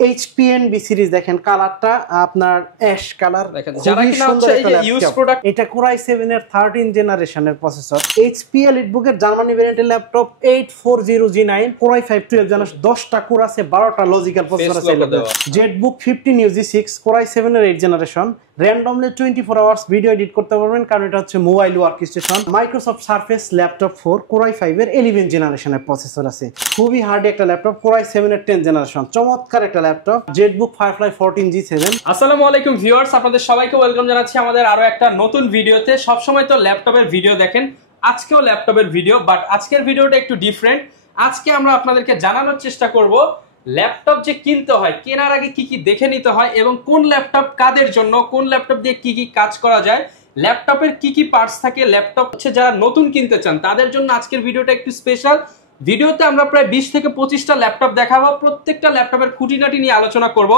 HPNB series দেখেন কালারটা আপনার অ্যাশ কালার দেখেন যারা কিনা হচ্ছে এই যে ইউজ প্রোডাক্ট এটা Core i7 এর 13 জেনারেশনের প্রসেসর HP EliteBook এর জার্মানি ভেরিয়েন্টের ল্যাপটপ 840G9 Core i5 12 জানাস 10টা কোর আছে 12টা লজিক্যাল প্রসেসর আছে ZBook 15UG6 Core i7 এর 8 generation randomly 24 hours video edit করতে পারবেন কারণ এটা হচ্ছে mobile workstation Microsoft Surface laptop 4 Core i5 এর 11 জেনারেশনের প্রসেসর আছে খুবই হার্ড একটা ল্যাপটপ Core i7 এর 10 জেনারেশন চমৎকার একটা ল্যাপটপ ZBook Firefly 14G7 আসসালামু আলাইকুম ভিউয়ার্স আপনাদের সবাইকে ওয়েলকাম জানাচ্ছি আমাদের আরো একটা নতুন ভিডিওতে সব সময় তো ল্যাপটপের ভিডিও দেখেন আজকেও ল্যাপটপের ভিডিও বাট আজকের ভিডিওটা একটু ডিফারেন্ট আজকে আমরা আপনাদেরকে জানানোর চেষ্টা করব ল্যাপটপ যে কিনতে হয় কেনার আগে কি কি দেখে নিতে হয় এবং কোন ল্যাপটপ কাদের জন্য কোন ল্যাপটপ দিয়ে কি কি কাজ করা যায় ল্যাপটপের কি কি পার্টস থাকে ল্যাপটপ হচ্ছে যারা নতুন কিনতে চান তাদের জন্য আজকের ভিডিওটা একটু স্পেশাল ভিডিওতে আমরা প্রায় 20 থেকে 25টা ল্যাপটপ দেখাবো প্রত্যেকটা ল্যাপটপের খুঁটিনাটি নিয়ে আলোচনা করব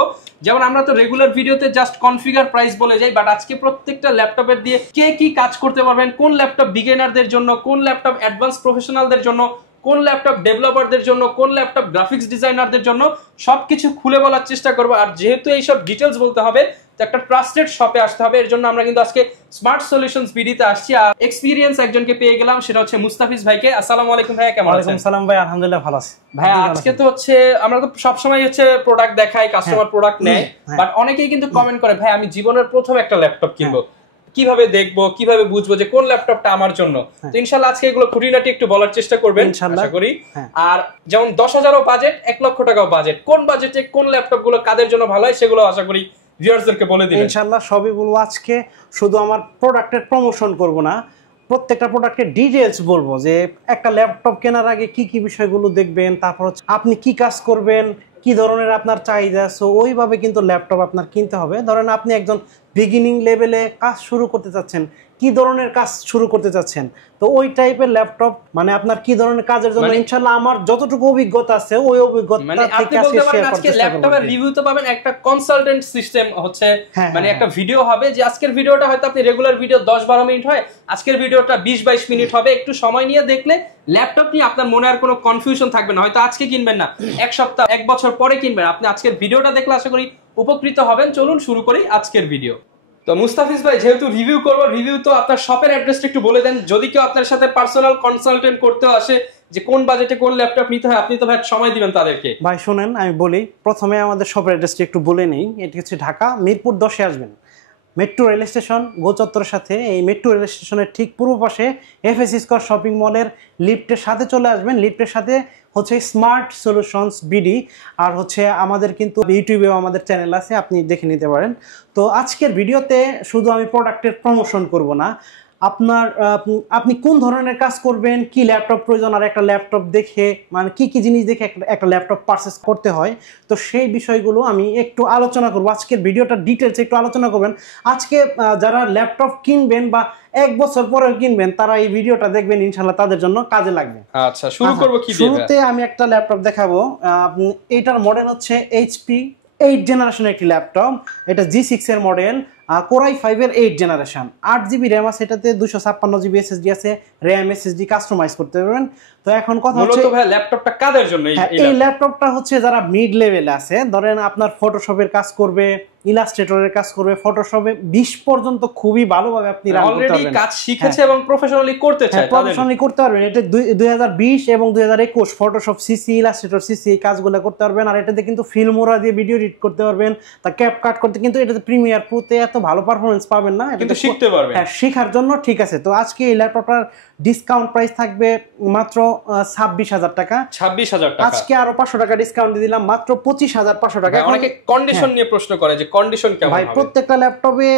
যেমন আমরা তো রেগুলার ভিডিওতে জাস্ট কনফিগার প্রাইস বলে যাই বাট আজকে প্রত্যেকটা ল্যাপটপের দিয়ে কে কি কাজ করতে পারবেন কোন ল্যাপটপ বিগিনারদের জন্য কোন ল্যাপটপ অ্যাডভান্স প্রফেশনালদের জন্য কোন ল্যাপটপ ডেভেলপারদের জন্য কোন ল্যাপটপ গ্রাফিক্স ডিজাইনারদের জন্য সবকিছু খুলে বলার চেষ্টা করব আর যেহেতু এই সব ডিটেইলস বলতে হবে তো একটা ট্রাস্টেড শপে আসতে হবে এর জন্য আমরা কিন্তু আজকে স্মার্ট সলিউশনস বিডিতে আসছি আর এক্সপেরিয়েন্স একজনকে পেয়ে গেলাম সেটা হচ্ছে মুস্তাফিজ ভাইকে আসসালামু আলাইকুম ভাই কেমন আছেন ওয়ালাইকুম সালাম ভাই আলহামদুলিল্লাহ ভালো আছি ভাই আজকে তো হচ্ছে আমরা তো সব সময় হচ্ছে প্রোডাক্ট দেখাই কাস্টমার প্রোডাক্ট নেয় বাট অনেকেই কিন্তু কমেন্ট করে ভাই আমি জীবনের প্রথম একটা ল্যাপটপ কিনবো কিভাবে দেখবো কিভাবে বুঝবো যে কোন ল্যাপটপটা আমার জন্য তো ইনশাআল্লাহ আজকে এগুলো খুঁটিনাটি একটু বলার চেষ্টা করবেন আশা করি আর যেমন 10,000ও বাজেট 1 লক্ষ টাকাও বাজেট কোন বাজেটে কোন ল্যাপটপ গুলো কাদের জন্য ভালো হয় সেগুলো আশা করি ভিউয়ার্সদেরকে বলে দিবেন ইনশাআল্লাহ সবই বলবো আজকে শুধু আমার প্রোডাক্টের প্রমোশন করব না প্রত্যেকটা প্রোডাক্টের ডিটেইলস বলবো যে একটা ল্যাপটপ কেনার আগে কি কি বিষয়গুলো দেখবেন তারপর আপনি কি কাজ করবেন কি ধরনের আপনার চাহিদা সো ওইভাবে কিন্তু ল্যাপটপ আপনার কিনতে হবে ধরেন আপনি একজন বিগিনিং লেভেলে কাজ শুরু করতে চাচ্ছেন কি ধরনের কাজ শুরু করতে চাচ্ছেন তো ওই টাইপের ল্যাপটপ মানে আপনার কি ধরনের কাজের জন্য ইনশাআল্লাহ আমার যতটুকু অভিজ্ঞতা আছে ওই অভিজ্ঞতা থেকে আজকে শেয়ার করতে চাই ল্যাপটপের রিভিউ তো পাবেন একটা কনসালটেন্ট সিস্টেম হচ্ছে মানে একটা ভিডিও হবে যে আজকের ভিডিওটা হয়তো আপনি রেগুলার ভিডিও 10-12 মিনিট হয় আজকের ভিডিওটা 20-22 মিনিট হবে একটু সময় নিয়ে দেখলে ল্যাপটপ নিয়ে আপনার মনে আর কোনো কনফিউশন থাকবে না হয়তো আজকে কিনবেন না এক সপ্তাহ এক বছর পরে কিনবেন আপনি আজকের ভিডিওটা দেখলে আশা করি উপকৃত হবেন চলুন শুরু করি আজকের ভিডিও তো মুস্তাফিজ ভাই যেহেতু রিভিউ করব রিভিউ তো আপনার শপের অ্যাড্রেসটা একটু বলে দেন যদি কেউ আপনার সাথে পার্সোনাল কনসালটেন্ট করতে আসে যে কোন বাজেটে কোন ল্যাপটপ নিতে হয় আপনি তো ভাই সময় দিবেন তাদেরকে ভাই শুনেন আমি বলি প্রথমে আমাদের শপের অ্যাড্রেসটা একটু বলে নেই এটি হচ্ছে ঢাকা মিরপুর 10-এ আসবেন মেট্রো রেল স্টেশন গোচত্বরের সাথে এই মেট্রো রেল স্টেশনের ঠিক পূর্ব পাশে FS স্কয়ার শপিং মলের লিফটের সাথে চলে আসবেন লিফটের সাথে হচ্ছে স্মার্ট সলিউশনস বিডি আর হচ্ছে আমাদের কিন্তু ইউটিউবেও আমাদের চ্যানেল আছে আপনি দেখে নিতে পারেন তো আজকের ভিডিওতে শুধু আমি প্রোডাক্টের প্রমোশন করব না আপনার আপনি কোন ধরনের কাজ করবেন কি ল্যাপটপ প্রয়োজন আর একটা ল্যাপটপ দেখে মানে কি কি জিনিস দেখে একটা ল্যাপটপ পারচেজ করতে হয় তো সেই বিষয়গুলো আমি একটু আলোচনা করব আজকের ভিডিওটা ডিটেলস একটু আলোচনা করবেন আজকে যারা ল্যাপটপ কিনবেন বা 1 বছর পরে কিনবেন তারা এই ভিডিওটা দেখবেন ইনশাআল্লাহ তাদের জন্য কাজে লাগবে আচ্ছা শুরু করব কি দিয়ে শুরুতে আমি একটা ল্যাপটপ দেখাবো এটার মডেল হচ্ছে HP 8 জেনারেশনের একটি ল্যাপটপ এটা G6 এর মডেল Core i5 এর 8 জেনারেশন 8GB RAM আছে এটাতে 256GB SSD আছে RAM SSD কাস্টমাইজ করতে পারবেন তো এখন কথা হচ্ছে মূলত ভাই ল্যাপটপটা কাদের জন্য এই ল্যাপটপটা হচ্ছে যারা মিড লেভেলে আছে ধরেন আপনার ফটোশপের কাজ করবে ইলাস্ট্রেটরের কাজ করবে ফটোশপে 20 পর্যন্ত খুবই ভালোভাবে আপনি রান করতে পারবেন অলরেডি কাজ শিখেছে এবং প্রফেশনালি করতে চায় প্রফেশনালি করতে পারবেন এটা 2020 এবং 2021 ফটোশপ সিসি ইলাস্ট্রেটর সিসি এই কাজগুলো করতে পারবেন আর এটাতে কিন্তু ফিল্মোরা দিয়ে ভিডিও এডিট করতে পারবেন তা ক্যাপকাট করতে কিন্তু এটাতে প্রিমিয়ার প্রোতে এত ভালো পারফরম্যান্স পাবেন না কিন্তু শিখতে পারবেন হ্যাঁ শেখার জন্য ঠিক আছে তো আজকে এই ল্যাপটপটার ডিসকাউন্ট প্রাইস থাকবে মাত্র 26,000 টাকা 26,000 টাকা আজকে আরো 500 টাকা ডিসকাউন্ট দিয়ে দিলাম মাত্র 25,500 টাকা অনেকে কন্ডিশন নিয়ে প্রশ্ন করে যে কন্ডিশন কেমন হবে ভাই প্রত্যেকটা ল্যাপটপে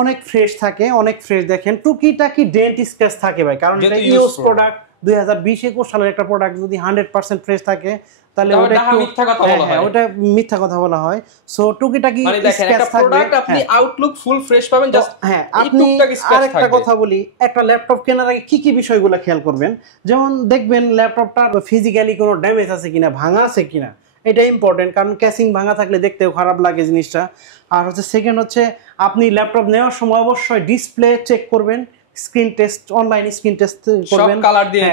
অনেক ফ্রেশ থাকে অনেক ফ্রেশ দেখেন টুকিটাকি ডেন্ট স্ক্র্যাচ থাকে ভাই কারণ এটা ইউজ প্রোডাক্ট 2020-21 সালের একটা প্রোডাক্ট যদি 100% ফ্রেশ থাকে তাহলে ওটা একটু মিথ্যা কথা বলা হয় ওটা মিথ্যা কথা বলা হয় সো টুকিটাকি স্ক্র্যাচ থাকবে প্রোডাক্ট আপনি আউটলুক ফুল ফ্রেশ পাবেন জাস্ট হ্যাঁ আপনি আরেকটা কথা বলি একটা ল্যাপটপ কেনার আগে কি কি বিষয়গুলো খেয়াল করবেন যেমন দেখবেন ল্যাপটপটার ফিজিক্যালি কোনো ড্যামেজ আছে কিনা ভাঙা আছে কিনা এটা ইম্পর্টেন্ট কারণ ক্যাসিং ভাঙা থাকলে দেখতেও খারাপ লাগে জিনিসটা আর হচ্ছে সেকেন্ড হচ্ছে আপনি ল্যাপটপ নেওয়ার সময় অবশ্যই ডিসপ্লে চেক করবেন screen test online screen test করবেন সব কালার দিয়ে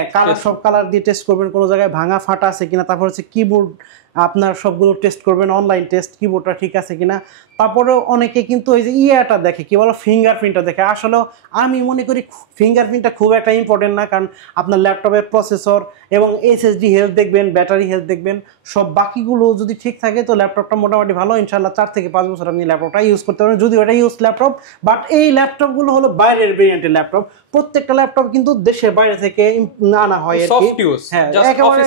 সব কালার দিয়ে টেস্ট করবেন কোনো জায়গায় ভাঙা ফাটা আছে কিনা তারপর হচ্ছে কিবোর্ড আপনার সবগুলো টেস্ট করবেন, অনলাইন টেস্ট কিবোর্ডটা ঠিক আছে কিনা। তারপরেও অনেকে কিন্তু ওই যে ইয়াটা দেখে, কি বলো, ফিঙ্গারপ্রিন্টটা দেখে। আসলেও আমি মনে করি ফিঙ্গারপ্রিন্টটা খুব একটা ইম্পর্টেন্ট না, কারণ আপনার ল্যাপটপের প্রসেসর এবং এসএসডি হেলথ দেখবেন, ব্যাটারি হেলথ দেখবেন, সব বাকিগুলো যদি ঠিক থাকে তো ল্যাপটপটা মোটামুটি ভালো। ইনশাল্লাহ 4 থেকে 5 বছর আপনি ল্যাপটপটা ইউজ করতে পারবেন, যদি ওটা ইউজ ল্যাপটপ। বাট এই ল্যাপটপগুলো হলো বাইরের ভেরিয়েন্টের ল্যাপটপ, প্রত্যেকটা ল্যাপটপ কিন্তু দেশের বাইরে থেকে আনা হয় আর কি। হ্যাঁ, একেবারে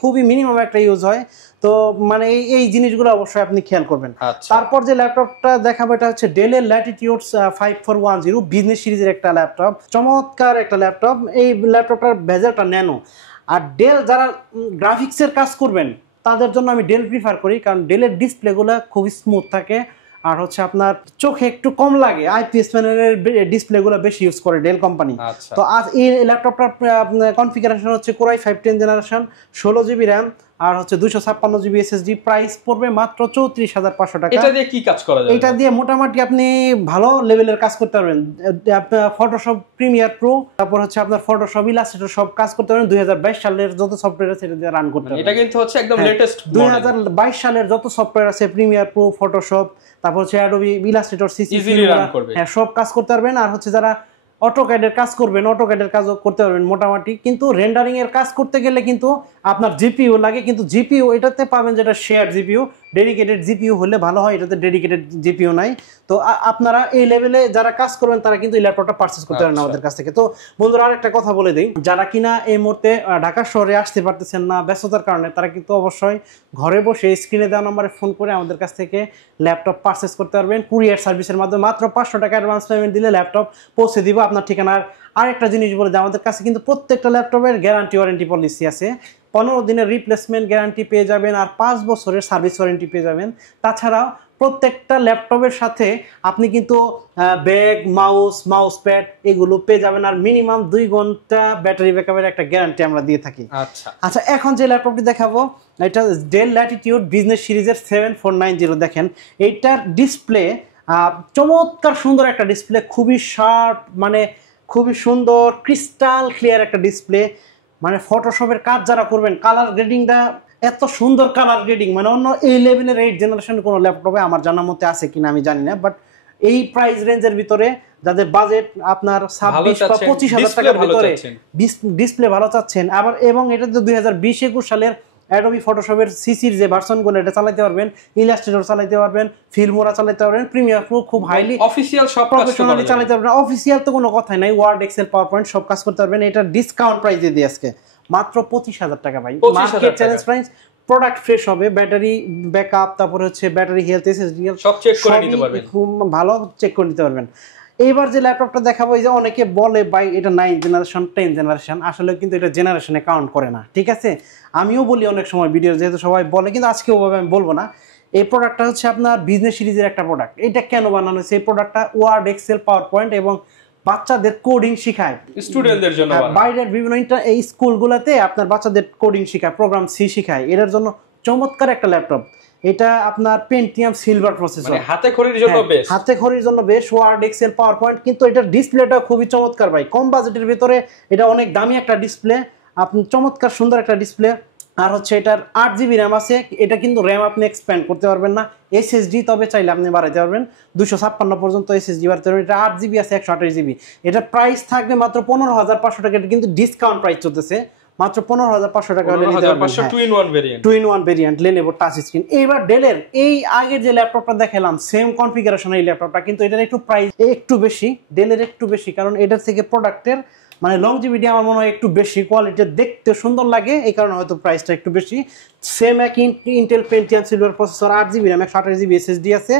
খুবই মিনিমাম একটা ইউজ হয়। তো মানে এই জিনিসগুলো অবশ্যই আপনি খেয়াল করবেন। তারপর যে ল্যাপটপটা দেখাবো এটা হচ্ছে ডেলের ল্যাটিটিউড 5410 বিজনেস সিরিজের একটা ল্যাপটপ, চমৎকার একটা ল্যাপটপ। এই ল্যাপটপটার বেজেলটা ন্যানো। আর ডেল যারা গ্রাফিক্সের কাজ করবেন তাদের জন্য আমি ডেল প্রিফার করি, কারণ ডেলের ডিসপ্লেগুলো খুবই স্মুথ থাকে, আর হচ্ছে আপনার চোখে একটু কম লাগে। আইপিএস প্যানেলের ডিসপ্লেগুলো বেশি ইউজ করে ডেল কোম্পানি। তো আজ এই ল্যাপটপটার কনফিগারেশন হচ্ছে Core i5 10th generation, 16 GB RAM, আর হচ্ছে 256 জিবি এসএসডি। প্রাইস পড়বে মাত্র 34,500 টাকা। এটা দিয়ে কি কাজ করা যাবে? এটা দিয়ে মোটামুটি আপনি ভালো লেভেলের কাজ করতে পারবেন। ফটোশপ প্রিমিয়ার প্রো, তারপর হচ্ছে আপনার ফটোশপ, ইলাস্ট্রেটর সব কাজ করতে পারবেন। 2022 সালের যত সফটওয়্যার আছে এটা দিয়ে রান করতে পারবেন। এটা কিন্তু হচ্ছে একদম লেটেস্ট 2022 সালের যত সফটওয়্যার আছে, প্রিমিয়ার প্রো, ফটোশপ, তারপর হচ্ছে অ্যাডোবি ইলাস্ট্রেটর, সিসি, হ্যাঁ, সব কাজ করতে পারবেন। আর হচ্ছে যারা অটোক্যাডের কাজ করবেন, অটোক্যাডের কাজও করতে পারবেন মোটামুটি। কিন্তু রেন্ডারিং এর কাজ করতে গেলে কিন্তু আপনার জিপিইউ লাগে, কিন্তু জিপিইউ এটাতে পাবেন যেটা শেয়ার জিপিইউ, ডেডিকেটেড জিপিইউ হলে ভালো হয়, এটাতে ডেডিকেটেড জিপিইউ নাই। তো আপনারা এই লেভেলে যারা কাজ করবেন তারা কিন্তু এই ল্যাপটপটা পারচেজ করতে পারেন আমাদের কাছ থেকে। তো বন্ধুরা আরেকটা কথা বলে দিই, যারা কিনা এই মুহূর্তে ঢাকা শহরে আসতে পারতেছেন না ব্যস্ততার কারণে, তারা কিন্তু অবশ্যই ঘরে বসে স্ক্রিনে দেওয়া নম্বরে ফোন করে আমাদের কাছ থেকে ল্যাপটপ পারচেজ করতে পারবেন কুরিয়ার সার্ভিসের মাধ্যমে। মাত্র 500 টাকা অ্যাডভান্স পেমেন্ট দিলে ল্যাপটপ পৌঁছে দিব আপনার ঠিকানার। আরেকটা জিনিস বলে দিই, আমাদের কাছে কিন্তু প্রত্যেকটা ল্যাপটপের গ্যারান্টি ওয়ারেন্টি পলিসি আছে। 15 দিনের রিপ্লেসমেন্ট গ্যারান্টি পেয়ে যাবেন, আর 5 বছরের সার্ভিস ওয়ারেন্টি পেয়ে যাবেন। তাছাড়াও প্রত্যেকটা ল্যাপটপের সাথে আপনি কিন্তু ব্যাগ, মাউস প্যাড এগুলো পেয়ে যাবেন, আর মিনিমাম 2 ঘন্টা ব্যাটারি ব্যাকআপের একটা গ্যারান্টি আমরা দিয়ে থাকি। আচ্ছা, এখন যে ল্যাপটপটি দেখাবো এটা ডেল ল্যাটিটিউড বিজনেস সিরিজের 7490। দেখেন এইটার ডিসপ্লে চমৎকার সুন্দর একটা ডিসপ্লে, খুবই শার্প, মানে খুবই সুন্দর ক্রিস্টাল ক্লিয়ার একটা ডিসপ্লে। মানে ফটোশপের কাজ যারা করবেন, কালার গ্রেডিংটা এত সুন্দর কালার গ্রেডিং, মানে অন্য এই লেভেলের 8th জেনারেশনের কোনো ল্যাপটপে আমার জানার মতে আছে কিনা আমি জানি না। বাট এই প্রাইস রেঞ্জের ভিতরে যাদের বাজেট আপনার 26 বা 25,000 টাকার ভিতরে ডিসপ্লে ভালো চাচ্ছেন, আবার এবং এটা তো 2020-21 সালের অ্যাডোবি ফটোশপের সিসির যে ভার্সনগুলো এটা চালাতে পারবেন, ইলাস্ট্রেটর চালাতে পারবেন, ফিল্মোরা চালাতে পারবেন, প্রিমিয়ার প্রো খুব হাইলি অফিশিয়াল সব প্রফেশনালি চালাতে পারবেন। অফিশিয়াল তো কোনো কথাই নাই, ওয়ার্ড, এক্সেল, পাওয়ার পয়েন্ট সব কাজ করতে পারবেন। এটা ডিসকাউন্ট প্রাইসে দিয়ে আজকে মাত্র 25,000 টাকা ভাই, market challenge price. Product fresh হবে, ব্যাটারি ব্যাকআপ, তারপর হচ্ছে ব্যাটারি হেলথ, এসএসডি সব চেক করে নিতে পারবেন, ভালো চেক করে নিতে পারবেন। এইবার যে ল্যাপটপটা দেখাবো, এই যে অনেকে বলে ভাই এটা 9th জেনারেশন 10th জেনারেশন, আসলে কিন্তু এটা জেনারেশনে কাউন্ট করে না, ঠিক আছে? আমিও বলি অনেক সময় ভিডিও, যেহেতু সবাই বলে, কিন্তু আজকে ওভাবে আমি বলবো না। এই প্রোডাক্টটা হচ্ছে আপনার বিজনেস সিরিজের একটা প্রোডাক্ট। এটা কেন বানানো হয়েছে? এই প্রোডাক্টটা ওয়ার্ড, এক্সেল, পাওয়ার পয়েন্ট এবং বাচ্চাদের কোডিং শেখায়, স্টুডেন্টদের জন্য। বাইরের বিভিন্ন এই স্কুলগুলোতে আপনার বাচ্চাদের কোডিং শেখায়, প্রোগ্রাম সি শেখায়, এটার জন্য চমৎকার একটা ল্যাপটপ। এটা আপনার পেন্টিয়াম সিলভার প্রসেসর, মানে হাতে খড়ির জন্য বেশ, হাতে খড়ির জন্য বেশ, ওয়ার্ড, এক্সেল, পাওয়ার পয়েন্ট। কিন্তু এটার ডিসপ্লেটা খুবই চমৎকার ভাই, কম বাজেটের ভিতরে এটা অনেক দামি একটা ডিসপ্লে, আপনি চমৎকার সুন্দর একটা ডিসপ্লে। আর হচ্ছে এটার 8 জিবি র্যাম আছে, এটা কিন্তু র্যাম আপনি এক্সপ্যান্ড করতে পারবেন না। এসএসডি তবে চাইলে আপনি বাড়াইতে পারবেন, 256 পর্যন্ত এসএসডি বাড়াতে পারবেন। এটা 8 জিবি আছে, 128 জিবি। এটা প্রাইস থাকবে মাত্র 15,500 টাকা, এটা কিন্তু ডিসকাউন্ট প্রাইস চলতেছে, মাত্র 15,500 টাকা হলে নিতে পারবেন। 2-in-1 variant Lenovo touch screen. এবার ডেলের এই আগের যে ল্যাপটপটা দেখালাম সেম কনফিগারেশন এই ল্যাপটপটা, কিন্তু এটার একটু প্রাইস একটু বেশি, ডেলের একটু বেশি, কারণ এটার থেকে প্রোডাক্টের মানে লংজিভিটি আমার মনে হয় একটু বেশি, কোয়ালিটি দেখতে সুন্দর লাগে, এই কারণে হয়তো প্রাইসটা একটু বেশি। সেম এক Intel Pentium silver processor, 8 GB RAM, 128 GB SSD আছে,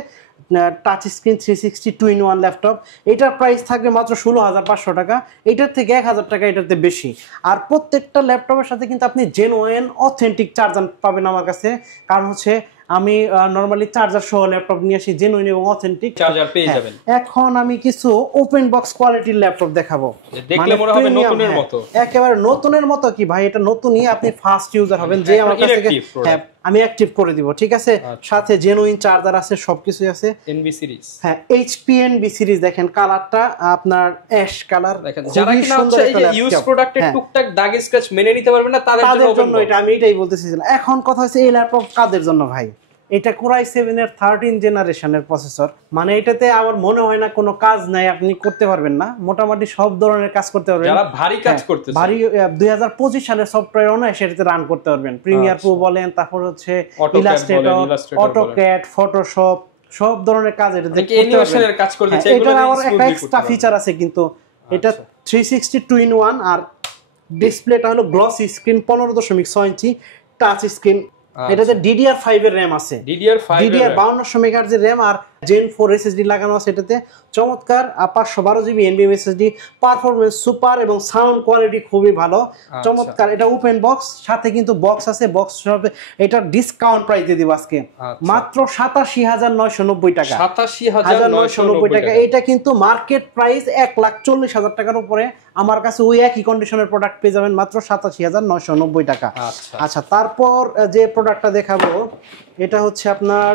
টাচ স্ক্রিন 360 2-in-1 ল্যাপটপ। এটার প্রাইস থাকবে মাত্র 16,500 টাকা, এটার থেকে 1,000 টাকা এটাতে বেশি। আর প্রত্যেকটা ল্যাপটপের সাথে কিন্তু আপনি জেনুইন অথেন্টিক চার্জার পাবেন আমার কাছে, কারণ হচ্ছে আমি নরমালি চার্জার সহ ল্যাপটপ নিয়ে আসি, জেনুইন এবং অথেন্টিক চার্জার পেয়ে যাবেন। এখন আমি কিছু ওপেন বক্স কোয়ালিটির ল্যাপটপ দেখাবো, দেখলে মনে হবে নতুনের মতো, একেবারে নতুনের মতো। কি ভাই, এটা নতুনই, আপনি ফার্স্ট ইউজার হবেন যে আমার কাছ থেকে। আমি অ্যাক্টিভ করে দিব, ঠিক আছে। সাথে জেনুইন চার্জার আছে, সবকিছুই আছে। এনবি সিরিজ, হ্যাঁ এইচপি এনবি সিরিজ। দেখেন কালারটা আপনার অ্যাশ কালার, যারা কিনা হচ্ছে এই যে ইউজ প্রোডাক্টের টুকটাক দাগ স্ক্র্যাচ মেনে নিতে পারবে না তাদের জন্য এটা, আমি এটাই বলতেছিলাম। এখন কথা হচ্ছে এই ল্যাপটপ কাদের জন্য ভাই? এটা Core i7 এর 13 জেনারেশনের প্রসেসর, মানে এটাতে আমার মনে হয় না কোনো কাজ নাই আপনি করতে পারবেন না, মোটামুটি সব ধরনের কাজ করতে পারবেন। যারা ভারী কাজ করতে ভারী 2025 সালের সফটওয়্যার অনায়াসে এটাতে রান করতে পারবেন। প্রিমিয়ার প্রো বলেন, তারপর হচ্ছে ইলাস্ট্রেটর, অটোক্যাড, ফটোশপ, সব ধরনের কাজ এটাতে করতে অ্যানিমেশনের কাজ করতে চাই। এটা আবার একটা এক্সট্রা ফিচার আছে কিন্তু, এটা 360 2-in-1 আর ডিসপ্লেটা হলো গ্লসি স্ক্রিন, 15.6 ইঞ্চি টাচ স্ক্রিন। এটাতে DDR5 এর র‍্যাম আছে, DDR 5200 মেগাহার্জ এর র‍্যাম আর Gen 4 SSD লাগানো আছে এটাতে। চমৎকার 512 GB NVMe SSD, performance super এবং সাউন্ড কোয়ালিটি খুবই ভালো, চমৎকার। এটা ওপেন বক্স, সাথে কিন্তু বক্স আছে, বক্স হবে। এটা ডিসকাউন্ট প্রাইস দিয়ে দিব আজকে মাত্র 87990 টাকা, 87990 টাকা। এটা কিন্তু মার্কেট প্রাইস 1,40,000 টাকার উপরে। আমার কাছে ওই একই কন্ডিশনের প্রোডাক্ট পেয়ে যাবেন মাত্র 87990 টাকা। আচ্ছা, তারপর যে প্রোডাক্টটা দেখাবো এটা হচ্ছে আপনার,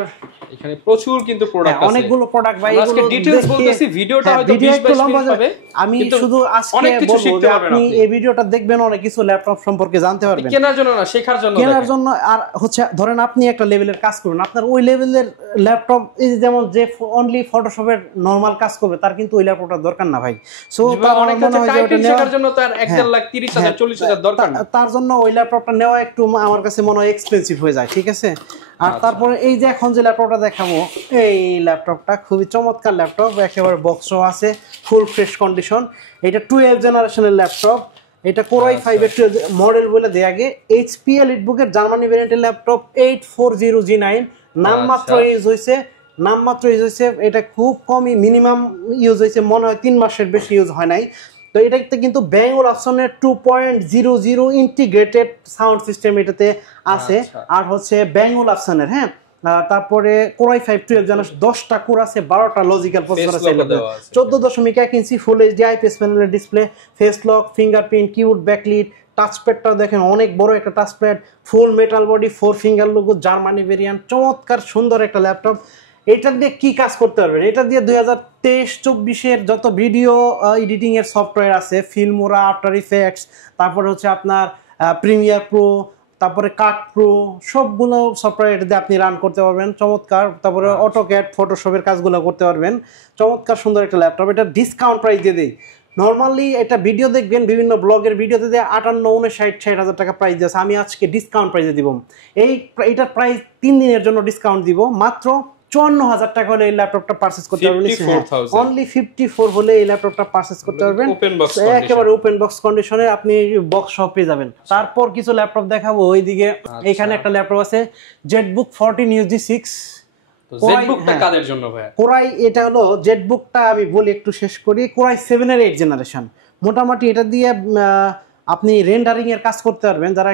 এখানে প্রচুর কিন্তু প্রোডাক্ট আছে, অনেকগুলো প্রোডাক্ট ভাই। আজকে ডিটেইলস বলতেছি, ভিডিওটা হয়তো 20-22 মিনিট হবে। আমি শুধু আজকে বলবো যে আপনি এই ভিডিওটা দেখবেন, অনেক কিছু ল্যাপটপ সম্পর্কে জানতে পারবেন, কেনার জন্য না, শেখার জন্য, কেনার জন্য। আর হচ্ছে ধরেন আপনি একটা লেভেলের কাজ করুন, আপনার ওই লেভেলের ল্যাপটপ, এই যেমন যে অনলি ফটোশপের নরমাল কাজ করবে তার কিন্তু ওই ল্যাপটপটা দরকার না ভাই। সো অনেক মনে হয় যে ওটা শেখার জন্য তার 1,30,000 40,000 দরকার না, তার জন্য ওই ল্যাপটপটা নেওয়া একটু আমার কাছে মনে হয় এক্সপেন্সিভ হয়ে যায়, ঠিক আছে। আর তারপরে এই যে এখন যে ল্যাপটপটা দেখাবো, এই ল্যাপটপটা খুবই চমৎকার ল্যাপটপ, একেবারে বক্সও আছে, ফুল ফ্রেশ কন্ডিশন। এটা 12 জেনারেশনের ল্যাপটপ, এটা Core i5 এর মডেল বলে দেয় আগে। HP EliteBook এর জার্মানি ভেরিয়েন্টের ল্যাপটপ 840G9, নামমাত্র ইউজ হয়েছে। এটা খুব কমই মিনিমাম ইউজ হয়েছে, মনে হয় 3 মাসের বেশি ইউজ হয় নাই। তো এটাতে কিন্তু Bang & Olufsen 2.00 integrated sound system এটাতে আছে। আর হচ্ছে Bang & Olufsen হ্যাঁ। তারপরে Core i5 12 জেনারেশন, 10টা কোর আছে, 12টা লজিক্যাল প্রসেসর আছে, 14.1 ইঞ্চি ফুল এইচডি আইপিএস প্যানেলের display, face lock, fingerprint, keyboard backlit, টাচপ্যাডটা দেখেন অনেক বড় একটা touchpad, full metal body, 4 finger logo, Germany variant, চমৎকার সুন্দর একটা ল্যাপটপ। এটা দিয়ে কি কাজ করতে পারবেন? এটা দিয়ে 2023-24 যত ভিডিও এডিটিং এর সফটওয়্যার আছে, ফিল্মোরা, আফটার ইফেক্টস, তারপরে হচ্ছে আপনার প্রিমিয়ার প্রো, তারপরে কাট প্রো, সবগুলো সফটওয়্যার এটা দিয়ে আপনি রান করতে পারবেন, চমৎকার। তারপরে অটোক্যাড, ফটোশপের কাজগুলো করতে পারবেন, চমৎকার সুন্দর একটা ল্যাপটপ। এটা ডিসকাউন্ট প্রাইস দিয়ে দেয়। নর্মালি এটা ভিডিও দেখবেন বিভিন্ন ব্লগের ভিডিওতে দিয়ে 58-59-60 টাকা প্রাইস দিয়েছে, আমি আজকে ডিসকাউন্ট প্রাইসে দিব। এইটার প্রাইস 3 দিনের জন্য ডিসকাউন্ট দিব, মাত্র 54,000 টাকা হলে এই ল্যাপটপটা পারচেজ করতে পারবেন। অনলি 54 হলে এই ল্যাপটপটা পারচেজ করতে পারবেন, একেবারে ওপেন বক্স কন্ডিশনে আপনি বক্স সহ পেয়ে যাবেন। তারপর কিছু ল্যাপটপ দেখাবো ওইদিকে। এখানে একটা ল্যাপটপ আছে ZBook 14 UG6। ZBookটা কাদের জন্য ভাই? Core i, এটা হলো ZBookটা আমি বলি একটু শেষ করি। Core i7 এর 8 জেনারেশন, মোটামুটি এটা দিয়ে আপনি রেন্ডারিং এর কাজ করতে পারবেন, যারা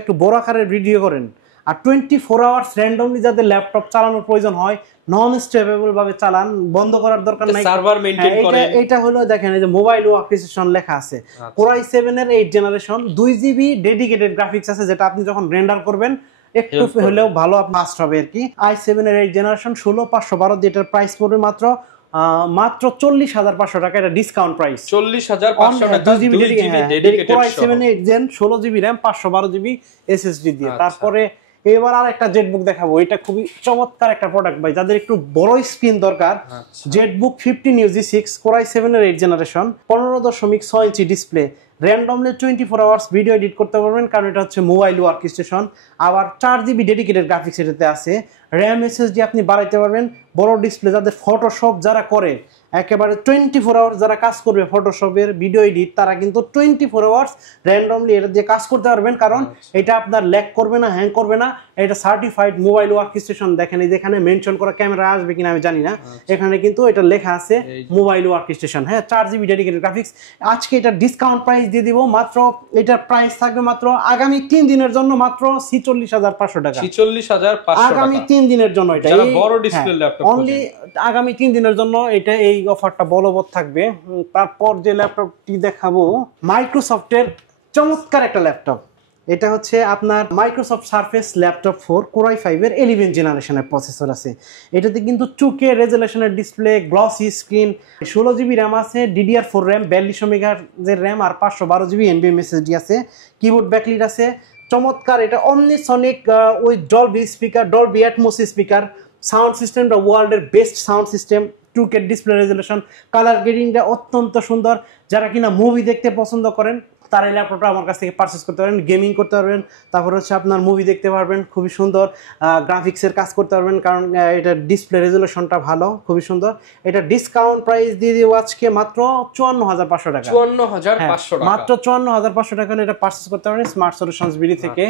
একটু বড় আকারের ভিডিও করেন। আর 24 আওয়ার্স র্যান্ডমলি যাদের ল্যাপটপ চালানোর প্রয়োজন হয়, নন স্টেবল ভাবে চালান, বন্ধ করার দরকার নাই, সার্ভার মেইনটেইন করেন। এটা হলো দেখেন এই যে মোবাইল ওয়ার্কস্টেশন লেখা আছে। Core i7 এর 8 জেনারেশন, 2GB ডেডিকেটেড গ্রাফিক্স আছে, যেটা আপনি যখন রেন্ডার করবেন একটু হলেও ভালো ফাস্ট হবে আর কি। i7 এর 8 জেনারেশন 16512, যেটার প্রাইস পড়বে মাত্র 40,500 টাকা। এটা ডিসকাউন্ট প্রাইস 40,500 টাকা, 2GB dedicated Core i7 8 gen 16GB RAM 512GB SSD দিয়ে। তারপরে এবার আর একটা ZBook দেখাবো, এটা খুবই চমৎকার একটা প্রোডাক্ট ভাই, যাদের একটু বড় স্ক্রিন দরকার। ZBook 15 UG6, Core i7 এর 8 generation, 15.6 inch display, randomly 24 hours video edit করতে পারবেন, কারণ এটা হচ্ছে মোবাইল ওয়ার্ক স্টেশন। আবার 4GB ডেডিকেটেড গ্রাফিক্স এটাতে আছে, র্যাম SSD আপনি বাড়াইতে পারবেন, বড় ডিসপ্লে। যাদের ফটোশপ যারা করে, একেবারে 24 আওয়ার্স যারা কাজ করবে ফটোশপের ভিডিও এডিট, তারা কিন্তু 24 আওয়ার্স র্যান্ডমলি এটা দিয়ে কাজ করতে পারবেন, কারণ এটা আপনার ল্যাগ করবে না, হ্যাং করবে না। এটা সার্টিফাইড মোবাইল ওয়ার্ক স্টেশন। দেখেন এই যেখানে মেনশন করা, ক্যামেরা আসবে কিনা আমি জানি না, এখানে কিন্তু এটা লেখা আছে মোবাইল ওয়ার্ক স্টেশন। হ্যাঁ, 4GB ডেডিকেটেড গ্রাফিক্স। আজকে এটা ডিসকাউন্ট প্রাইস দিয়ে দিব, মাত্র এটার প্রাইস থাকবে মাত্র আগামী 3 দিনের জন্য মাত্র 46,500 টাকা। 46,500 আগামী 3 দিনের জন্য, এটা বড় ডিসপ্লে ল্যাপটপ অনলি আগামী 3 দিনের জন্য এটা এই অফারটা বলবৎ থাকবে। তারপর যে ল্যাপটপটি দেখাবো, মাইক্রোসফটের চমৎকার একটা ল্যাপটপ, এটা হচ্ছে আপনার Microsoft surface laptop 4 core i5 এর 11 জেনারেশনের প্রসেসর আছে। এটাতে কিন্তু 2K রেজোলিউশনের display, glossy screen, 16GB RAM আছে, DDR4 র্যাম, 4200 মেগাহার্জের র্যাম আর 512GB NVMe SSD আছে, কিবোর্ড ব্যাকলিট আছে। চমৎকার, এটা omnisonic with Dolby speaker, Dolby Atmos speaker, sound সিস্টেমটা ওয়ার্ল্ডের best sound system, 2K display resolution, colour গ্রেডিংটা অত্যন্ত সুন্দর। যারা কিনা মুভি দেখতে পছন্দ করেন তারা এই ল্যাপটপটা আমার কাছ থেকে পারচেস করতে পারবেন, গেমিং করতে পারবেন, তারপর হচ্ছে আপনার মুভি দেখতে পারবেন, খুবই সুন্দর গ্রাফিক্সের কাজ করতে পারবেন, কারণ এটা ডিসপ্লে রেজোলিউশনটা ভালো, খুবই সুন্দর। এটা ডিসকাউন্ট প্রাইস দিয়ে দিব আজকে মাত্র 54,500 টাকা। 54,500 টাকা, মাত্র 54,500 টাকা হলে এটা পারচেস করতে পারবেন স্মার্ট সলিউশনস বিডি থেকে।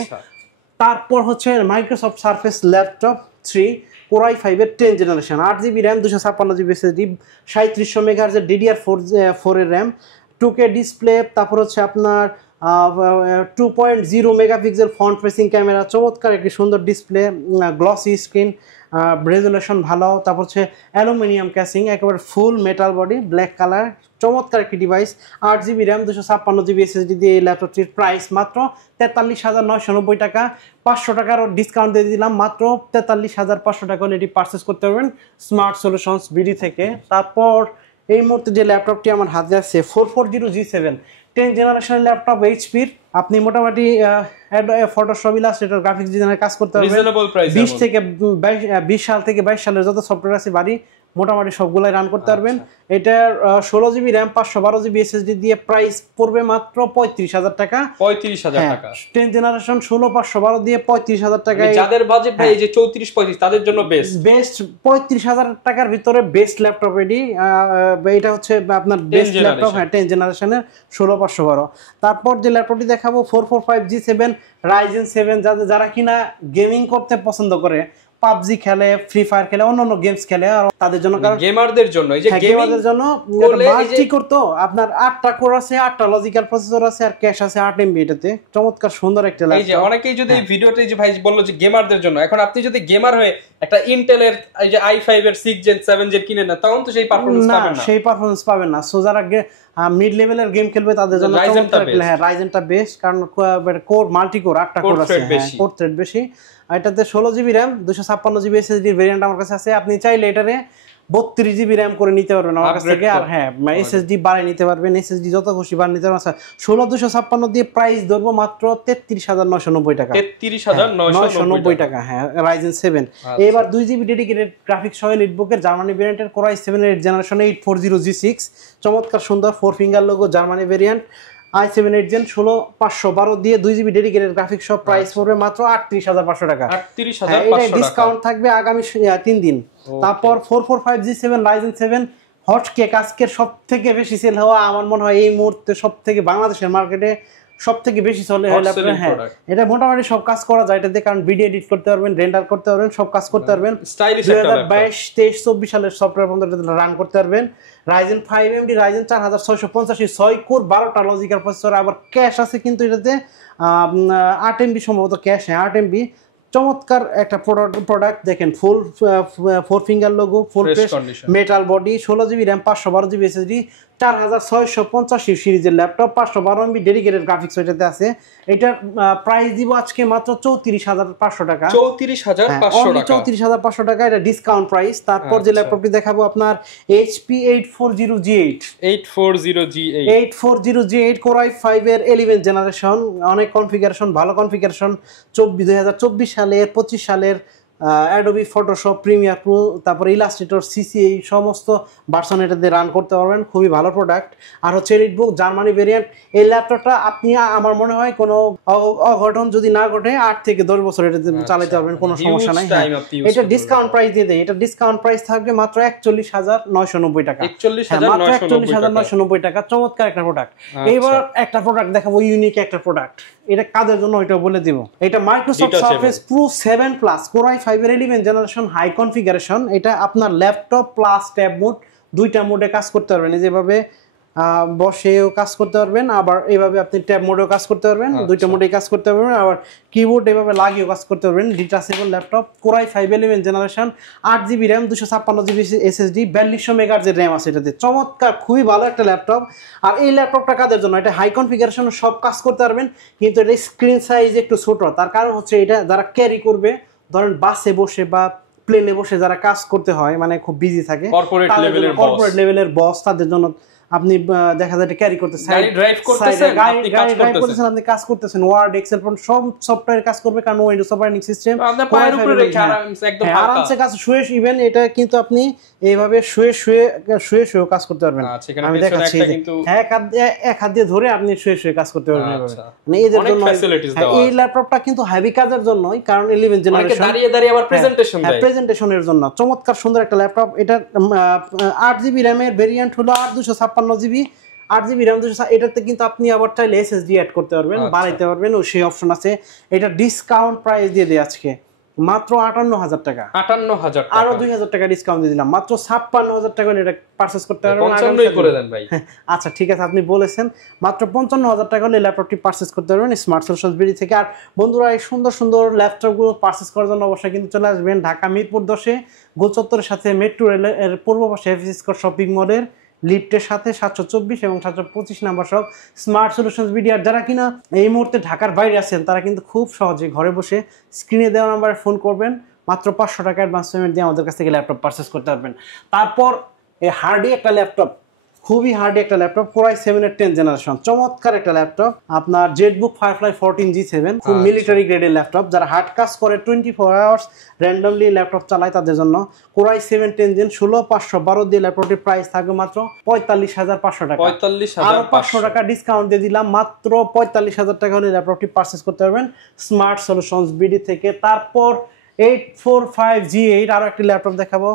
তারপর হচ্ছে Microsoft surface laptop 3 core i5 এর 10 generation, 8GB RAM, 256GB SSD, 3700 মেগাহার্জের DDR4 এর র্যাম, 2K ডিসপ্লে, তারপর হচ্ছে আপনার 2.0 মেগাপিক্সেল ফ্রন্ট ফেসিং ক্যামেরা, চমৎকার একটি সুন্দর ডিসপ্লে, গ্লসি স্ক্রিন, রেজোলিউশন ভালো, তারপর হচ্ছে অ্যালুমিনিয়াম ক্যাসিং, একেবারে ফুল মেটাল বডি, ব্ল্যাক কালার, চমৎকার একটি device. 8GB RAM, 256GB SSD দিয়ে এই ল্যাপটপটির প্রাইস মাত্র 43,990 টাকা। 500 টাকার ডিসকাউন্ট দিয়ে দিলাম, মাত্র 43,500 টাকা হলে এটি পারচেস করতে পারবেন স্মার্ট সলিউশনস বিডি থেকে। তারপর এই মুহূর্তে যে ল্যাপটপটি আমার হাতে আছে 440G7 10 জেনারেশনের ল্যাপটপ এইচপির, আপনি মোটামুটি ফটোশপ, ইলাস্ট্রেটর, গ্রাফিক্স ডিজাইনের কাজ করতে পারবেন। 20 সাল থেকে 22 সালের যত সফটওয়্যার আছে বাড়ি মোটামুটি সবগুলাই রান করতে পারবেন। এটার 16GB র্যাম, 512GB SSD দিয়ে প্রাইস পড়বে মাত্র 35,000 টাকা। 35,000 টাকা 10 জেনারেশন 16/512 দিয়ে 35,000 টাকা। যাদের বাজেট ভাই এই যে 34-35 তাদের জন্য বেস্ট 35,000 টাকার ভিতরে বেস্ট ল্যাপটপ এটি। এটা হচ্ছে আপনার বেস্ট ল্যাপটপ, 10 জেনারেশনের 16/512। তারপর যে ল্যাপটপটি দেখাবো 445G7 Ryzen 7, যারা কিনা গেমিং করতে পছন্দ করে, পাবজি খেলে, ফ্রি ফায়ার খেলে, অন্যান্য গেমস খেলে, আর তাদের জন্য, কারণ গেমারদের জন্য, এই যে গেমারদের জন্য মাল্টি করতে আপনার 8টা কোর আছে, 8টা লজিক্যাল প্রসেসর আছে, আর ক্যাশ আছে 8 MB। এটাতে চমৎকার সুন্দর একটা ল্যাপটপ। এই যে অনেকেই যদি এই ভিডিওতে যে ভাই বললো যে গেমারদের জন্য, এখন আপনি যদি গেমার হয়ে একটা ইন্টেলের এই যে i5 এর 6 Gen 7 Gen কিনেন না, তখন তো সেই পারফরম্যান্স পাবেন না, সেই পারফরম্যান্স পাবেন না। সো যারা মিড লেভেলের গেম খেলবে তাদের জন্য রাইজেনটা বেস্ট, কারণ কোর মাল্টি কোর 8টা কোর আছে, কোর থ্রেড বেশি। এটাতে 16GB RAM, 256GB SSD variant আমার কাছে আছে। আপনি চাইলে এটারে 32GB র্যাম করে নিতে পারবেন আমার কাছ থেকে, আর হ্যাঁ SSD বাড়িয়ে নিতে পারবেন, SSD যত খুশি বাড়িয়ে নিতে পারবেন। 16,256 দিয়ে প্রাইস ধরবো মাত্র 33,990 টাকা। 33,990 টাকা, হ্যাঁ Ryzen 7। এবার 2GB ডেডিকেটেড গ্রাফিক্স সহ এলিটবুকের জার্মানি ভেরিয়েন্টের কোর i7 এর জেনারেশন 840G6, চমৎকার সুন্দর 4 finger logo Germany variant, i7 8 Gen 16/512 দিয়ে 2GB ডেডিকেটেড গ্রাফিক্স সহ প্রাইস পড়বে মাত্র 38,500 টাকা। 38,500 টাকা ডিসকাউন্ট থাকবে আগামী 3 দিন। তারপর 445G7 Ryzen 7 হট কেক, আজকের সবথেকে বেশি সেল হওয়া, আমার মনে হয় এই মুহূর্তে সবথেকে বাংলাদেশের মার্কেটে সবথেকে বেশি চলে ল্যাপটপ। হ্যাঁ, এটা মোটামুটি সব কাজ করা যায় এটাতে, কারণ ভিডিও এডিট করতে পারবেন, রেন্ডার করতে পারবেন, সব কাজ করতে পারবেন। 2022, 23, 24 সালের সফটওয়্যার পর্যন্ত রান করতে পারবেন। Ryzen 5MD, Ryzen 4685, 6 কোর, 12টা লজিক্যাল প্রসেসর, আবার ক্যাশ আছে কিন্তু এটাতে 8 MB সম্ভবত ক্যাশ, হ্যাঁ 8 MB। চমৎকার একটা প্রোডাক্ট দেখেন, ফুল 4 ফিঙ্গার লোগো, ফুল metal body, 16GB RAM, 512GB SSD, 4685 সিরিজের ল্যাপটপ, 512 MB ডেডিকেটেড গ্রাফিক্স এটাতে আছে। এটার প্রাইস দিব আজকে মাত্র 34,500 টাকা। 34,500 টাকা, এটা ডিসকাউন্ট প্রাইস। তারপর যে ল্যাপটপটি দেখাবো আপনার HP 840G8 840G8 core i5 এর 11 জেনারেশন, অনেক কনফিগারেশন, ভালো কনফিগারেশন, 2024 সালের 25 সালের অ্যাডোবি ফটোশপ, প্রিমিয়ার প্রো, তারপর ইলাস্ট্রেটর, সিসি, এই সমস্ত ভার্সন এটাতে রান করতে পারবেন, খুবই ভালো প্রোডাক্ট। আর হচ্ছে এলিটবুক জার্মানি ভেরিয়েন্ট। এই ল্যাপটপটা আপনি, আমার মনে হয় কোনো অঘটন যদি না ঘটে 8 থেকে 10 বছর এটাতে চালাতে পারবেন, কোনো সমস্যা নাই। এটা ডিসকাউন্ট প্রাইস দিয়ে দেয়, এটা ডিসকাউন্ট প্রাইস থাকবে মাত্র 41,990 টাকা। 41,990 টাকা, চমৎকার একটা প্রোডাক্ট। এইবার একটা প্রোডাক্ট দেখাবো, ইউনিক একটা প্রোডাক্ট, এটা কাদের জন্য ওইটা বলে দিব। এটা Microsoft surface pro 7 plus core i5 এর 11 জেনারেশন হাই কনফিগারেশন। এটা আপনার ল্যাপটপ প্লাস ট্যাব মোড, দুইটা মোডে কাজ করতে পারবেন। যেভাবে বসেও কাজ করতে পারবেন, আবার এইভাবে আপনি ট্যাব মোডেও কাজ করতে পারবেন, দুইটা মোডেই কাজ করতে পারবেন, আবার কিবোর্ড এভাবে লাগিয়েও কাজ করতে পারবেন। Detachable laptop, Core i 5 generation, 8 GB RAM, 256 GB SSD, 4200 মেগাহার্টজের র্যাম আছে এটাতে। চমৎকার, খুবই ভালো একটা ল্যাপটপ। আর এই ল্যাপটপটা কাদের জন্য? এটা হাই কনফিগারেশন সব কাজ করতে পারবেন, কিন্তু এটা স্ক্রিন সাইজ একটু ছোট। তার কারণ হচ্ছে এটা যারা ক্যারি করবে, ধরেন বাসে বসে বা প্লেনে বসে যারা কাজ করতে হয়, মানে খুব বিজি থাকে, কর্পোরেট লেভেলের বস, তাদের জন্য আপনি দেখা যায় ক্যারি করতেছেন, গাড়ি ড্রাইভ করতেছেন, আপনি কাজ করতেছেন, ওয়ার্ড, এক্সেল, সব সফটওয়্যার কাজ করবে, কারণ উইন্ডোজ অপারেটিং সিস্টেম আরামসে কাজ শুয়ে। ইভেন এটা কিন্তু আপনি এইভাবে শুয়ে কাজ করতে পারবেন। আমি দেখাচ্ছি, এক হাত দিয়ে ধরে আপনি শুয়ে কাজ করতে পারবেন। মানে এদের জন্য এই ল্যাপটপটা কিন্তু হেভি কাজের জন্যই, কারণ 11 জেনারেশন, দাঁড়িয়ে আবার প্রেজেন্টেশনের জন্য চমৎকার সুন্দর একটা ল্যাপটপ। এটা 8 জিবি র্যামের ভেরিয়েন্ট হলো 256 জিবি, 8 জিবি র্যাম, এটাতে কিন্তু আপনি আবার চাইলে SSD অ্যাড করতে পারবেন, বাড়াইতে পারবেন, ও সেই অপশন আছে। এটা ডিসকাউন্ট প্রাইস দিয়ে দেয় আজকে মাত্র 58,000 টাকা, 58,000 টাকা, আরো 2,000 টাকা ডিসকাউন্ট দিয়ে দিলাম, মাত্র 56,000 টাকা হলে এটা পারচেজ করতে পারবেন। 55 করে দেন ভাই। আচ্ছা ঠিক আছে, আপনি বলেছেন, মাত্র 55,000 টাকা হলে ল্যাপটপটি পারচেজ করতে পারবেন স্মার্ট সলিউশনস বিডি থেকে। আর বন্ধুরা, এই সুন্দর সুন্দর ল্যাপটপগুলো পারচেজ করার জন্য অবশ্যই কিন্তু চলে আসবেন ঢাকা মিরপুর 10-এ গোল চত্বরের সাথে মেট্রো রেলের পূর্ব পাশে এফএসি স্কয়ার শপিং মলের লিফটের সাথে 724 এবং 725 নাম্বার সব স্মার্ট সলিউশনস বিডি। আর যারা কিনা এই মুহূর্তে ঢাকার বাইরে আছেন, তারা কিন্তু খুব সহজে ঘরে বসে স্ক্রিনে দেওয়া নাম্বারে ফোন করবেন, মাত্র 500 টাকা অ্যাডভান্স পেমেন্ট দিয়ে আমাদের কাছ থেকে ল্যাপটপ পারচেজ করতে পারবেন। তারপর এই হার্ডি একটা ল্যাপটপ, খুবই হার্ডি একটা ল্যাপটপ, কোরাই 7-এর 10 জেনারেশন, চমৎকার একটা ল্যাপটপ। আপনার জেটবুক ফায়ারফ্লাই 14G7, খুব মিলিটারি গ্রেডের ল্যাপটপ। যারা হার্ড কাজ করে 24 আওয়ার্স র্যান্ডমলি ল্যাপটপ চালায়, তাদের জন্য কোরাই 7 10 জেন 16512 দিয়ে ল্যাপটপটির প্রাইস থাকবে মাত্র 45,500 টাকা। 45,500, আরো 500 টাকা ডিসকাউন্ট দিয়ে দিলাম, মাত্র 45,000 টাকা হলে ল্যাপটপটি পারচেজ করতে পারবেন স্মার্ট সলিউশনস বিডি থেকে। তারপর 845G8 আরো একটি ল্যাপটপ দেখাবো,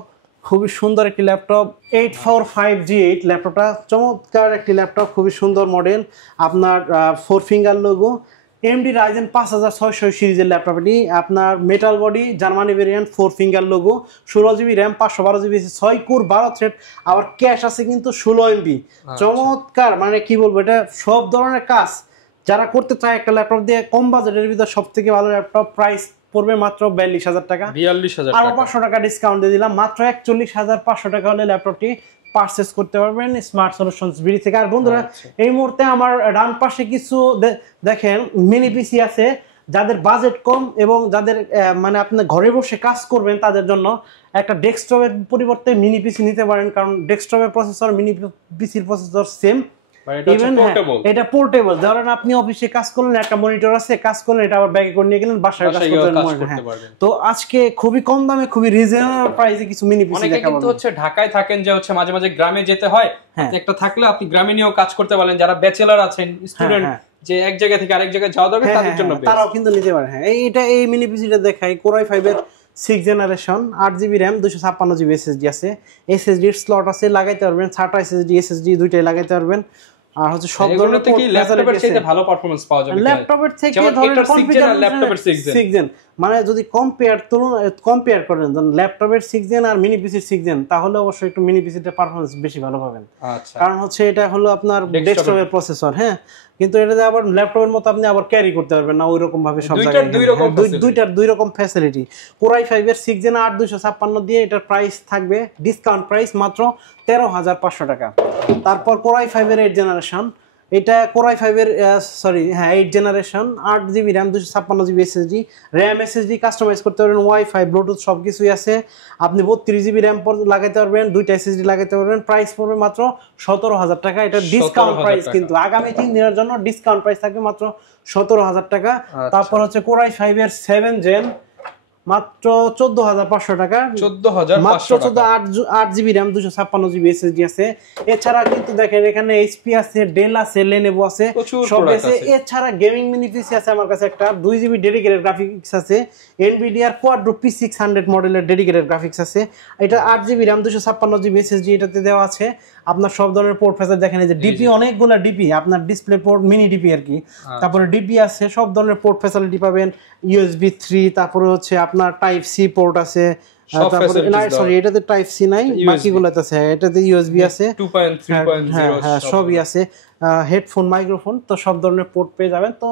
খুবই সুন্দর একটি ল্যাপটপ। 845G8 ল্যাপটপটা চমৎকার একটি ল্যাপটপ, খুবই সুন্দর মডেল। আপনার 4 ফিঙ্গার লোগো, AMD Ryzen 5600 সিরিজের ল্যাপটপ। এটি আপনার metal body, Germany variant, 4 finger logo, 16GB RAM, 512GB, 6 core, 12 thread, আবার ক্যাশ আছে কিন্তু 16 MB। চমৎকার, মানে কি বলবো, এটা সব ধরনের কাজ যারা করতে চায় একটা ল্যাপটপ দিয়ে, কম বাজেটের ভিতর সব থেকে ভালো ল্যাপটপ, প্রাইস পড়বে মাত্র 42,000 টাকা। 42,000 আরো 500 টাকা ডিসকাউন্ট দিয়ে দিলাম, মাত্র 41,500 টাকা হলে ল্যাপটপটি পারচেজ করতে পারবেন স্মার্ট সলিউশনস বিডি থেকে। আর বন্ধুরা, এই মুহূর্তে আমার ডান পাশে কিছু দেখেন মিনি পিসি আছে, যাদের বাজেট কম এবং যাদের মানে আপনি ঘরে বসে কাজ করবেন, তাদের জন্য একটা ডেস্কটপের পরিবর্তে মিনি পিসি নিতে পারেন, কারণ ডেস্কটপের প্রসেসর মিনি পিসির প্রসেসর সেম। এটা পোর্টেবল, ধরেন আপনি অফিসে কাজ করলেন, একটা মনিটর আছে, কাজ করলেন, এটা আবার ব্যাগে করে নিয়ে গেলেন, বাসায় কাজ করতে পারবেন। তো আজকে খুবই কম দামে, খুবই রিজনেবল প্রাইসে কিছু মিনি পিসি দেখাবো। কিন্তু হচ্ছে ঢাকায় থাকেন, যে হচ্ছে মাঝে মাঝে গ্রামে যেতে হয়, একটা থাকলে আপনি গ্রামে নিয়েও কাজ করতে পারেন। যারা ব্যাচেলর আছেন, স্টুডেন্ট, যে এক জায়গা থেকে আরেক জায়গায় যাওয়া দরকার, তাদের জন্য তারাও কিন্তু নিতে পারে। হ্যাঁ, এই মিনি পিসিটা দেখাই, কোরাই 5-এর 6 generation, 8GB RAM, 256GB SSD আছে, SSD এর স্লট আছে, লাগাইতে পারবেন, SATA SSD দুইটাই লাগাইতে পারবেন। আর হচ্ছে সব ধরনের কি ল্যাপটপের চাইতে ভালো পারফরম্যান্স পাওয়া যাবে ল্যাপটপের থেকে, ধরেন ল্যাপটপের 6 জেন, মানে যদি কম্পেয়ার করেন ল্যাপটপের 6 জেন আর মিনি পিসির 6 জেন, তাহলে অবশ্যই একটু মিনি পিসিতে পারফরম্যান্স বেশি ভালো পাবেন। আচ্ছা, কারণ হচ্ছে এটা হলো আপনার ডেস্কটপের প্রসেসর, হ্যাঁ, কিন্তু এটাতে আবার ল্যাপটপের মতো আপনি আবার ক্যারি করতে পারবেন না ওইরকম ভাবে সব জায়গায়। দুইটার দুই রকম ফ্যাসিলিটি। কোরাই 5-এর 6 জেন 8256 দিয়ে এটার প্রাইস থাকবে, ডিসকাউন্ট প্রাইস মাত্র 13,500 টাকা। তারপর কোরাই 5-এর 8 জেনারেশন, এটা কোরাই 5-এর 8 generation, 8GB RAM, 256GB SSD, RAM SSD customize করতে পারবেন, ওয়াইফাই, ব্লুটুথ সবকিছুই আছে। আপনি 32GB র্যাম লাগাইতে পারবেন, দুইটা SSD লাগাইতে পারবেন। প্রাইস পড়বে মাত্র 17,000 টাকা। এটা ডিসকাউন্ট প্রাইস, কিন্তু আগামী 3 দিনের জন্য ডিসকাউন্ট প্রাইস থাকবে মাত্র 17,000 টাকা। তারপর হচ্ছে কোরাই 5-এর 7 জেন, মাত্র 14,500 টাকা, 8GB র্যাম, 256GB SSD আছে। এছাড়া কিন্তু দেখেন এখানে HP আছে, ডেল আছে, লেনোভো আছে, সব আছে। এছাড়া গেমিং মিনি পিসি আছে আমার কাছে একটা, 2GB ডেডিকেটেড গ্রাফিক্স আছে, NVIDIA Quadro P600 মডেলের ডেডিকেটেড গ্রাফিক্স আছে। এটা 8GB র্যাম, 256GB SSD এটাতে দেওয়া আছে। আপনার সব ধরনের পোর্ট ফেসার দেখেন, এই যে ডিপি, অনেকগুলা ডিপি, আপনার ডিসপ্লে পোর্ট, মিনি ডিপি আর কি। তারপরে ডিপি আছে, সব ধরনের পোর্ট ফ্যাসিলিটি পাবেন, USB 3, তারপরে হচ্ছে আপনার টাইপ সি পোর্ট আছে, সব তারপরে facilities না দেওয়া। সরি এটাতে টাইপ সি নাই, USB বাকিগুলোতে আছে। এটাতে ইউএসবি আছে, 2.3.0 হ্যাঁ সবই আছে, হেডফোন, মাইক্রোফোন, তো সব ধরনের পোর্ট পেয়ে যাবেন। তো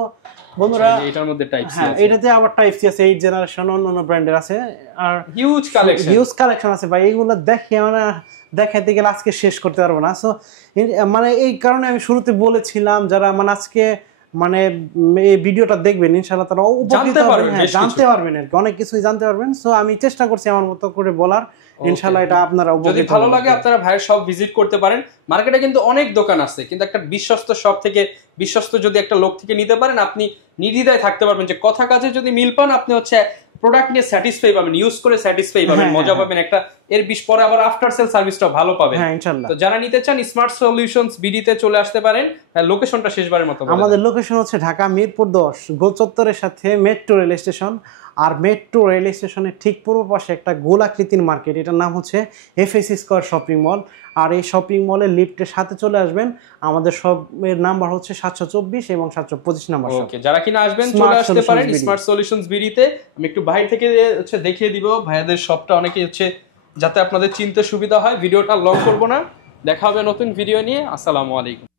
বন্ধুরা এটার মধ্যে টাইপ সি হ্যাঁ আছে, এটাতে আবার টাইপ সি আছে, 8 জেনারেশন অন্য ব্র্যান্ডের আছে, আর হিউজ কালেকশন। হিউজ কালেকশন আছে ভাই। এইগুলো দেখে মানে দেখাইতে গেলে আজকে শেষ করতে পারবো না। সো মানে এই কারণে আমি শুরুতে বলেছিলাম যারা মানে আজকে মানে এই ভিডিওটা দেখবেন ইনশাআল্লাহ তারা উপকৃত হবেন, হ্যাঁ জানতে পারবেন আর কি, অনেক কিছুই জানতে পারবেন। সো আমি চেষ্টা করছি আমার মতো করে বলার, ইনশাআল্লাহ এটা আপনারা যদি উপকৃত ভালো হবেন। লাগে আপনারা ভাইয়ের শপ ভিজিট করতে পারেন। মার্কেটে কিন্তু অনেক দোকান আছে, কিন্তু একটা বিশ্বস্ত শপ থেকে, বিশ্বস্ত যদি একটা লোক থেকে নিতে পারেন, আপনি নির্দ্বিধায় থাকতে পারবেন যে কথা কাজে যদি মিল পান, আপনি হচ্ছে প্রোডাক্ট নিয়ে স্যাটিসফাই পাবেন, ইউজ করে স্যাটিসফাই পাবেন, হ্যাঁ, মজা পাবেন একটা, এর পরে আবার আফটার সেল সার্ভিসটা ভালো পাবেন। হ্যাঁ ইনশাআল্লাহ। তো যারা নিতে চান স্মার্ট সলিউশনস বিডিতে চলে আসতে পারেন। লোকেশনটা শেষবারের মতো বলে দেন। আমাদের লোকেশন হচ্ছে ঢাকা মিরপুর 10 গোল চত্বরের সাথে মেট্রো রেল স্টেশন, আর মেট্রো রেল স্টেশনের ঠিক পূর্ব পাশে একটা গোলাকৃতির মার্কেট, এটার নাম হচ্ছে এফএসি স্কয়ার শপিং মল। আর এই শপিং মলের লিফটের সাথে চলে আসবেন, আমাদের শপের নাম্বার হচ্ছে 724 এবং 725 নাম্বার। ওকে, যারা কিনা আসবেন Smart চলে আসতে Solutions পারেন BD স্মার্ট সলিউশনস বিডিতে। আমি একটু বাইরে থেকে হচ্ছে দেখিয়ে দিব ভাইয়াদের শপটা, অনেকে হচ্ছে যাতে আপনাদের চিনতে সুবিধা হয়। ভিডিওটা লং করব না, দেখা হবে নতুন ভিডিও নিয়ে। আসসালামু আলাইকুম।